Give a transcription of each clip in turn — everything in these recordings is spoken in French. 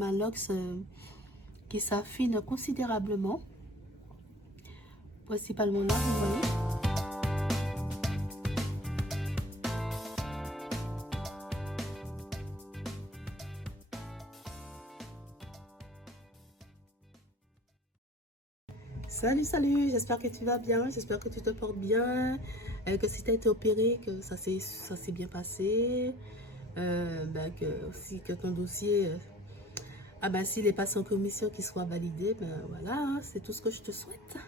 Ma lox qui s'affine considérablement, principalement là, vous voyez. Salut, salut, j'espère que tu vas bien, j'espère que tu te portes bien, que si tu as été opéré, que ça s'est bien passé, que aussi que ton dossier, s'il est passé en commission, qu'il soit validé, voilà, hein, c'est tout ce que je te souhaite.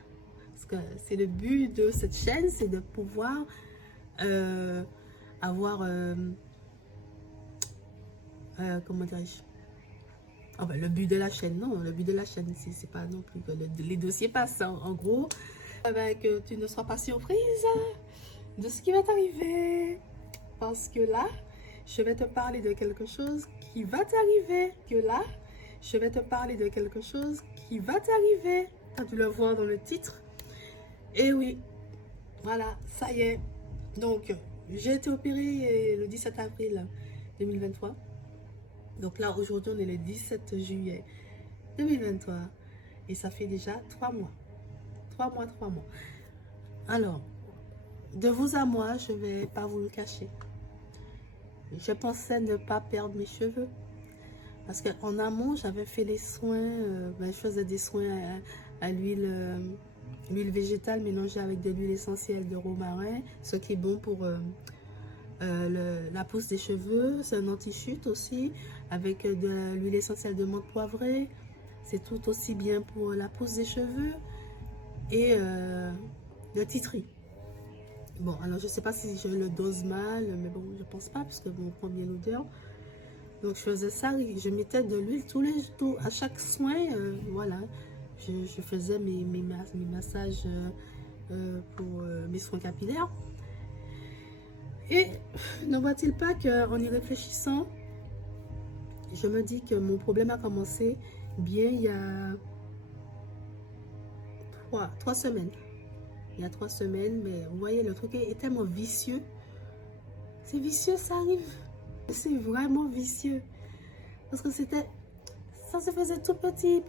Parce que c'est le but de cette chaîne, c'est de pouvoir avoir, comment dirais-je, le but de la chaîne, non, le but de la chaîne, c'est pas non plus que les dossiers passent, en gros, que tu ne sois pas surprise de ce qui va t'arriver. Parce que là, je vais te parler de quelque chose qui va t'arriver. Je vais te parler de quelque chose qui va t'arriver. Tu as dû le voir dans le titre. Et oui, voilà, ça y est. Donc, j'ai été opérée le 17 avril 2023. Donc là, aujourd'hui, on est le 17 juillet 2023. Et ça fait déjà 3 mois. 3 mois. Alors, de vous à moi, je ne vais pas vous le cacher. Je pensais ne pas perdre mes cheveux. Parce qu'en amont, j'avais fait les soins. Je faisais des soins à l'huile végétale mélangée avec de l'huile essentielle de romarin. Ce qui est bon pour la pousse des cheveux. C'est un anti-chute aussi. Avec de l'huile essentielle de menthe poivrée. C'est tout aussi bien pour la pousse des cheveux. Et le titri. Bon, alors je sais pas si je le dose mal, mais bon, je pense pas, parce que bon, on prend bien l'odeur. Donc je faisais ça, je mettais de l'huile à chaque soin, voilà. Je faisais mes massages pour mes soins capillaires. Et ne voit-il pas qu'en y réfléchissant, je me dis que mon problème a commencé bien il y a 3 semaines. Il y a 3 semaines, mais vous voyez, le truc est tellement vicieux. C'est vicieux, ça arrive. C'est vraiment vicieux. Parce que ça se faisait tout petit.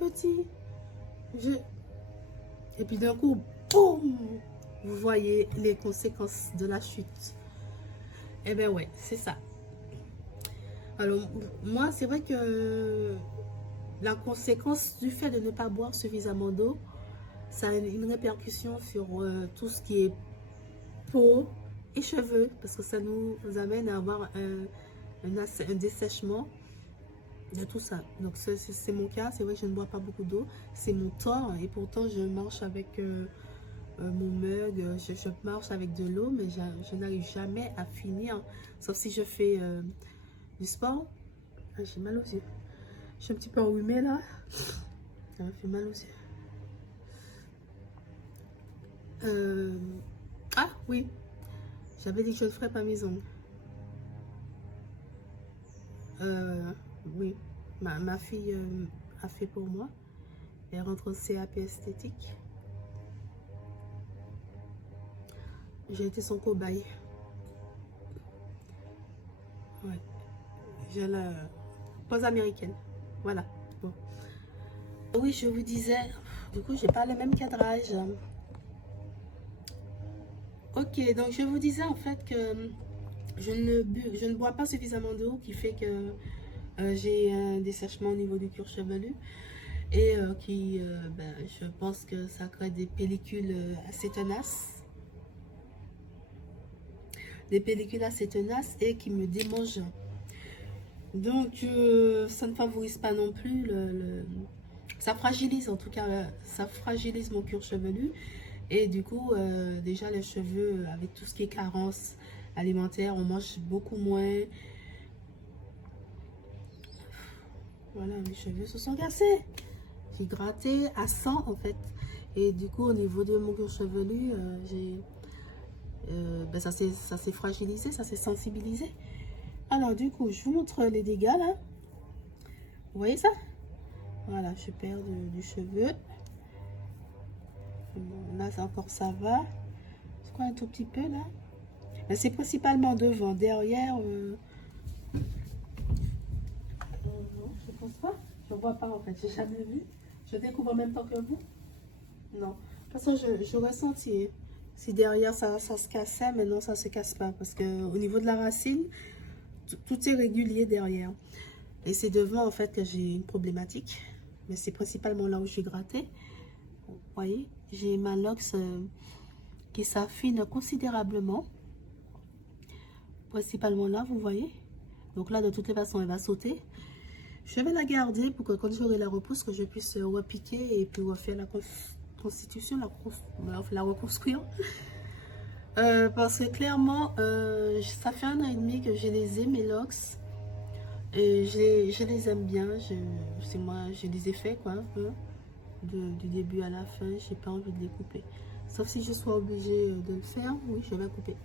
Et puis d'un coup, boum, vous voyez les conséquences de la chute. Eh bien ouais, c'est ça. Alors, moi, c'est vrai que la conséquence du fait de ne pas boire suffisamment d'eau, ça a une répercussion sur tout ce qui est peau et cheveux, parce que ça nous amène à avoir un dessèchement de tout ça. Donc c'est mon cas, c'est vrai que je ne bois pas beaucoup d'eau, c'est mon tort, et pourtant je marche avec mon mug, je marche avec de l'eau, mais je n'arrive jamais à finir, sauf si je fais du sport. Ah, j'ai mal aux yeux, je suis un petit peu enrhumée là, ça me fait mal aux yeux. Ah oui, j'avais dit que je ne ferais pas mes ongles. Oui, ma fille a fait pour moi. Elle rentre en CAP esthétique. J'ai été son cobaye. Ouais. J'ai la pose américaine. Voilà. Bon. Oui, je vous disais, du coup, j'ai pas le même cadrage. Ok, donc je vous disais en fait que je ne bois pas suffisamment d'eau, qui fait que j'ai un dessèchement au niveau du cuir chevelu, et je pense que ça crée des pellicules assez tenaces. Des pellicules assez tenaces et qui me démangent. Donc ça ne favorise pas non plus ça fragilise, en tout cas ça fragilise mon cuir chevelu. Et du coup, déjà les cheveux, avec tout ce qui est carence alimentaire, on mange beaucoup moins. Voilà, mes cheveux se sont cassés. J'ai gratté à 100 en fait. Et du coup, au niveau de mon cuir chevelu, ça s'est fragilisé, ça s'est sensibilisé. Alors du coup, je vous montre les dégâts là. Vous voyez ça? Voilà, je perds du cheveu. Bon, là, encore ça va. Je crois un tout petit peu là. Mais c'est principalement devant. Derrière, non, je pense pas. Je vois pas en fait, j'ai jamais vu. Je découvre en même temps que vous. Non. De toute façon, je ressentis. Si derrière ça se cassait, mais non, ça se casse pas. Parce que au niveau de la racine, tout est régulier derrière. Et c'est devant en fait que j'ai une problématique. Mais c'est principalement là où j'ai gratté. Vous voyez, j'ai ma lox qui s'affine considérablement. Principalement là, vous voyez. Donc là, de toutes les façons, elle va sauter. Je vais la garder pour que quand j'aurai la repousse, que je puisse repiquer et puis refaire la constitution, la reconstruire. Parce que clairement, ça fait 1 an et demi que je les ai, mes locks. Et je les aime bien. C'est moi, je les ai fait quoi, un peu. Du début à la fin, j'ai pas envie de les couper. Sauf si je sois obligée de le faire, oui, je vais couper.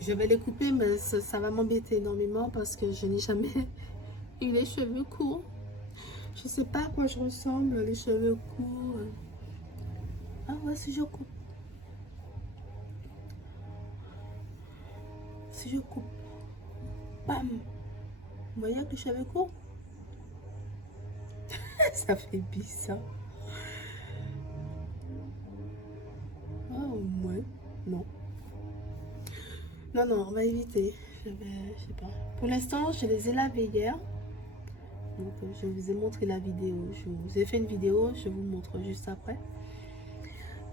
Je vais les couper, mais ça va m'embêter énormément parce que je n'ai jamais eu les cheveux courts. Je sais pas à quoi je ressemble, les cheveux courts. Ah ouais, si je coupe. Si je coupe. Bam. Vous voyez avec les cheveux courts? Ça fait bizarre. Oh, ouais. Non. Non, non, on va éviter. Je sais pas. Pour l'instant, je les ai lavés hier. Donc, je vous ai montré la vidéo. Je vous ai fait une vidéo, je vous montre juste après.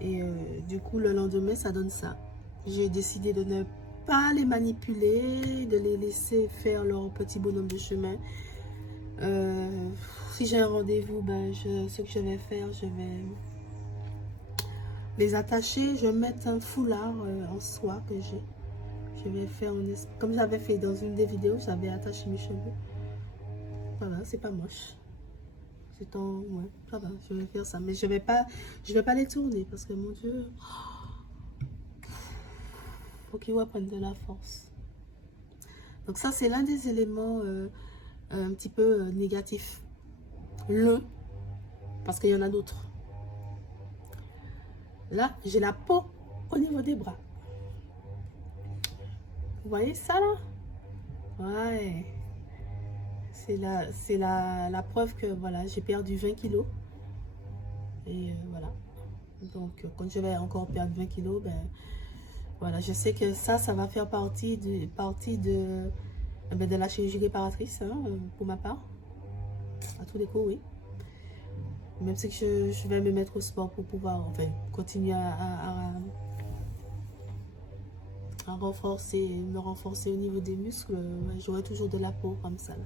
Et du coup, le lendemain, ça donne ça. J'ai décidé de ne pas les manipuler, de les laisser faire leur petit bonhomme de chemin. Si j'ai un rendez-vous, ben, ce que je vais faire, je vais les attacher. Je vais mettre un foulard en soie que j'ai. Je vais faire comme j'avais fait dans une des vidéos, j'avais attaché mes cheveux. Voilà, c'est pas moche. C'est en... Ouais, ça va, je vais faire ça. Mais je vais pas les tourner parce que mon Dieu... Faut qu'ils reprennent de la force. Donc ça, c'est l'un des éléments un petit peu négatifs. Parce qu'il y en a d'autres. Là, j'ai la peau au niveau des bras. Vous voyez ça là? Ouais. C'est la preuve que voilà, j'ai perdu 20 kilos. Et voilà. Donc, quand je vais encore perdre 20 kilos, ben voilà, je sais que ça va faire partie de la chirurgie réparatrice, hein, pour ma part. À tous les coups, oui. Même si je vais me mettre au sport pour pouvoir enfin, continuer à me renforcer au niveau des muscles. J'aurai toujours de la peau comme ça. Là.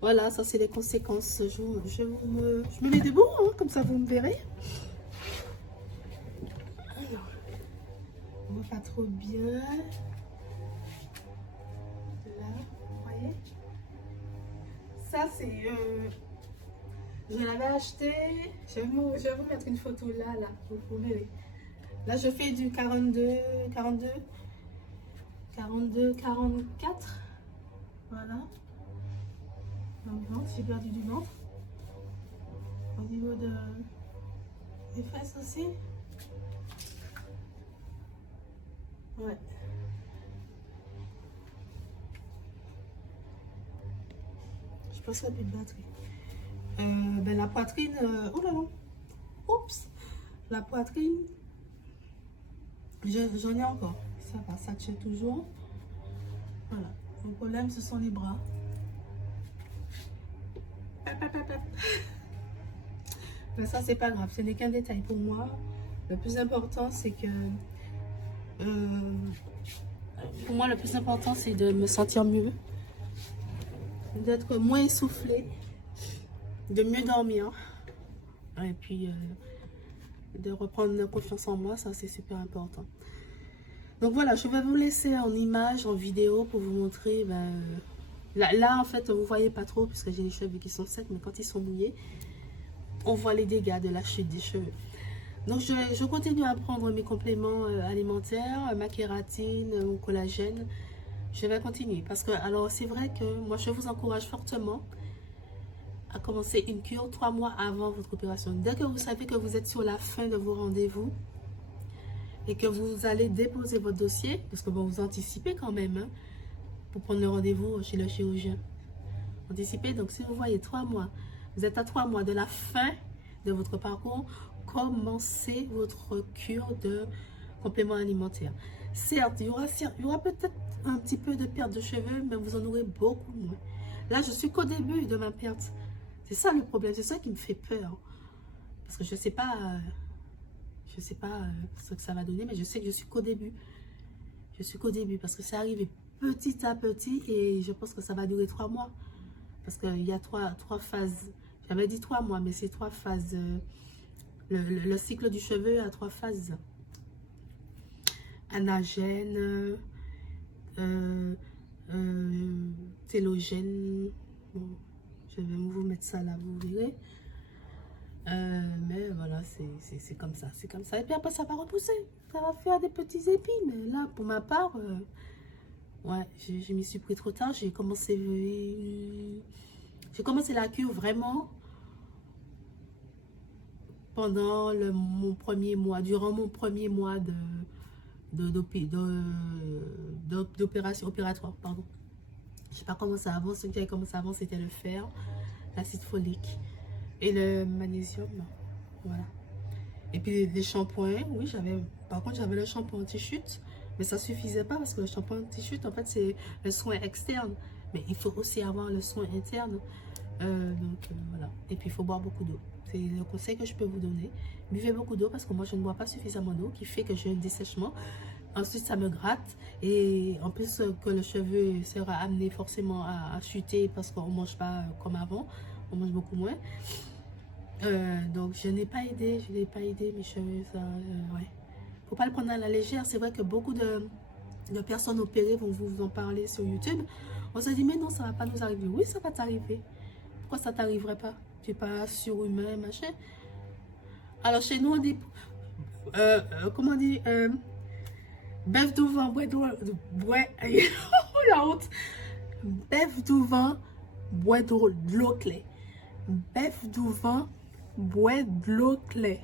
Voilà, ça c'est les conséquences. Je me mets debout, hein, comme ça vous me verrez. Alors, on va pas trop bien. Là, vous voyez. Ça c'est... je l'avais acheté. Je vais vous mettre une photo là, vous verrez. Là, je fais du 42, 44. Voilà. Dans le ventre, j'ai perdu du ventre. Au niveau des fesses aussi. Ouais. Je pense qu'il n'y a plus de batterie. Ben, la poitrine... oh là là. Oups. La poitrine... J'en ai encore. Ça va, ça tient toujours. Voilà. Le problème, ce sont les bras. Mais ça, c'est pas grave. Ce n'est qu'un détail pour moi. Le plus important, c'est que... pour moi, le plus important, c'est de me sentir mieux. D'être moins essoufflée. De mieux dormir. Et puis... de reprendre confiance en moi. Ça, c'est super important. Donc voilà, je vais vous laisser en image, en vidéo pour vous montrer. Ben, là, en fait, vous voyez pas trop puisque j'ai les cheveux qui sont secs, mais quand ils sont mouillés, on voit les dégâts de la chute des cheveux. Donc je continue à prendre mes compléments alimentaires, ma kératine, mon collagène. Je vais continuer parce que, alors c'est vrai que moi je vous encourage fortement à commencer une cure 3 mois avant votre opération. Dès que vous savez que vous êtes sur la fin de vos rendez-vous, et que vous allez déposer votre dossier, parce que bon, vous anticipez quand même, hein, pour prendre le rendez-vous chez le chirurgien. Anticiper, donc si vous voyez 3 mois, vous êtes à 3 mois de la fin de votre parcours, commencez votre cure de compléments alimentaires. Certes, il y aura peut-être un petit peu de perte de cheveux, mais vous en aurez beaucoup moins. Là, je suis qu'au début de ma perte. C'est ça le problème, c'est ça qui me fait peur. Parce que je sais pas ce que ça va donner, mais je sais que je suis qu'au début. Je suis qu'au début parce que c'est arrivé petit à petit et je pense que ça va durer 3 mois. Parce qu'il y a trois phases. J'avais dit 3 mois, mais c'est 3 phases. Le cycle du cheveu a 3 phases. Anagène, télogène. Bon, je vais vous mettre ça là, vous verrez. Mais voilà, c'est comme ça. C'est comme ça. Et puis après, ça va repousser. Ça va faire des petits épis. Mais là, pour ma part, ouais, je m'y suis pris trop tard. J'ai commencé la cure vraiment pendant mon premier mois, durant mon premier mois d'opération opératoire, pardon. Je sais pas comment ça avance. Ce qui avait commencé avant, c'était le fer, l'acide folique et le magnésium. Voilà. Et puis les shampoings, oui, par contre, j'avais le shampoing anti-chute, mais ça suffisait pas parce que le shampoing anti-chute, en fait, c'est le soin externe. Mais il faut aussi avoir le soin interne. Voilà. Et puis, il faut boire beaucoup d'eau. C'est le conseil que je peux vous donner. Buvez beaucoup d'eau parce que moi, je ne bois pas suffisamment d'eau, qui fait que j'ai un dessèchement. Ensuite, ça me gratte. Et en plus, que le cheveu sera amené forcément à chuter parce qu'on ne mange pas comme avant. On mange beaucoup moins. Donc, je n'ai pas aidé mes cheveux. Ouais. Faut pas le prendre à la légère. C'est vrai que beaucoup de personnes opérées vont vous en parler sur YouTube. On se dit, mais non, ça va pas nous arriver. Oui, ça va t'arriver. Pourquoi ça t'arriverait pas? Tu es pas surhumain, machin. Alors, chez nous, on dit, comment on dit, bœuf d'ouvent, la honte. Bœuf d'ouvent, bois de l'eau clé. Bœuf d'ouvent, bois de l'eau clé.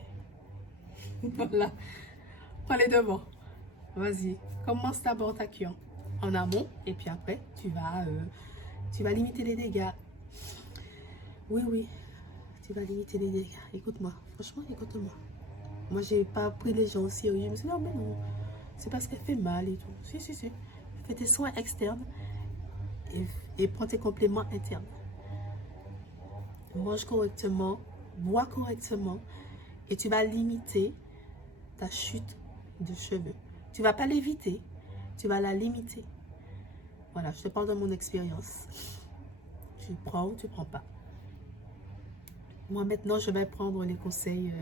Voilà. Prends les devants. Vas-y. Commence d'abord ta cure en amont. Et puis après, tu vas limiter les dégâts. Oui, oui. Tu vas limiter les dégâts. Écoute-moi. Franchement, écoute-moi. Moi, j'ai pas pris les gens au sérieux. Je me suis dit, non, mais non. C'est parce qu'elle fait mal et tout. Si. Fais tes soins externes et prends tes compléments internes. Mange correctement, bois correctement et tu vas limiter ta chute de cheveux. Tu vas pas l'éviter, tu vas la limiter. Voilà, je te parle de mon expérience. Tu prends ou tu prends pas. Moi maintenant, je vais prendre les conseils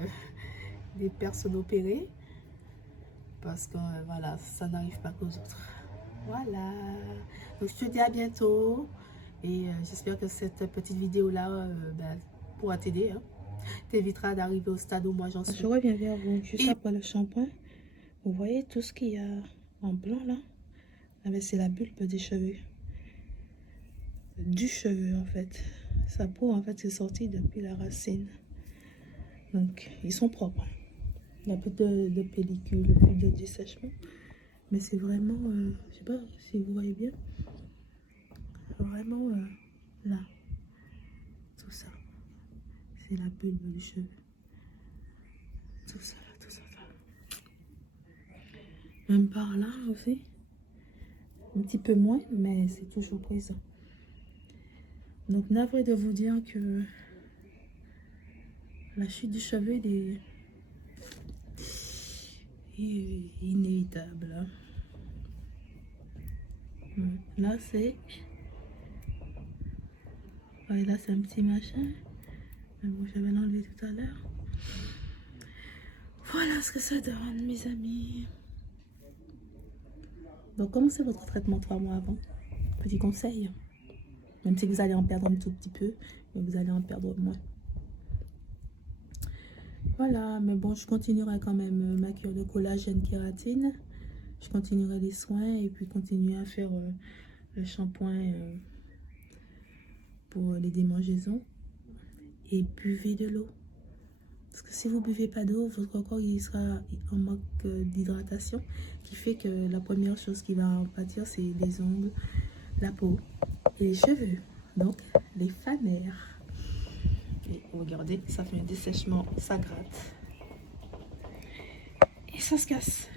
des personnes opérées parce que voilà, ça n'arrive pas qu'aux autres. Voilà. Donc je te dis à bientôt. Et j'espère que cette petite vidéo-là pourra t'aider. Hein. T'évitera d'arriver au stade où moi j'en suis. Je reviens vers vous juste après le shampoing. Vous voyez tout ce qu'il y a en blanc là? C'est la bulbe des cheveux. Du cheveu en fait. Sa peau en fait c'est sorti depuis la racine. Donc ils sont propres. Il y a peu de pellicule, plus de dessèchement. Mais c'est vraiment, je sais pas si vous voyez bien. Vraiment là, tout ça, c'est la bulbe du cheveu. Tout ça. Même par là aussi, un petit peu moins, mais c'est toujours présent. Donc navré de vous dire que la chute du cheveu est inévitable. Là c'est... Ouais, là c'est un petit machin. Mais bon, je vais l'enlever tout à l'heure. Voilà ce que ça donne, mes amis. Donc commencez votre traitement 3 mois avant. Petit conseil. Même si vous allez en perdre un tout petit peu, mais vous allez en perdre moins. Voilà, mais bon, je continuerai quand même ma cure de collagène kératine. Je continuerai les soins et puis continuer à faire le shampoing pour les démangeaisons. Et buvez de l'eau. Parce que si vous ne buvez pas d'eau, votre corps il sera en manque d'hydratation, qui fait que la première chose qui va en pâtir, c'est les ongles, la peau et les cheveux. Donc, les fanères. Et regardez, ça fait un dessèchement, ça gratte. Et ça se casse.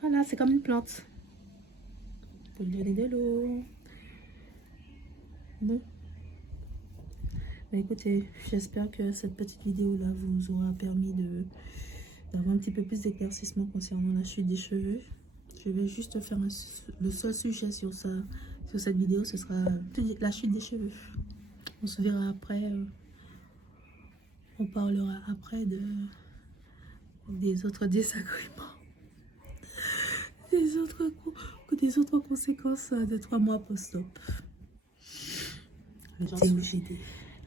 Voilà, c'est comme une plante. Faut lui donner de l'eau. Bon. Mais écoutez, j'espère que cette petite vidéo-là vous aura permis d'avoir un petit peu plus d'éclaircissement concernant la chute des cheveux. Je vais juste faire le seul sujet sur cette vidéo, ce sera la chute des cheveux. On se verra après, on parlera après des autres désagréments, des autres conséquences de 3 mois post-op. Le TOGD.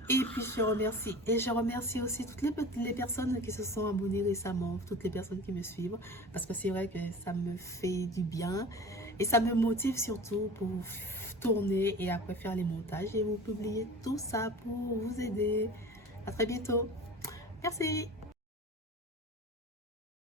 Et puis je remercie aussi toutes les personnes qui se sont abonnées récemment, toutes les personnes qui me suivent, parce que c'est vrai que ça me fait du bien et ça me motive surtout pour tourner et après faire les montages et vous publier tout ça pour vous aider. À très bientôt. Merci.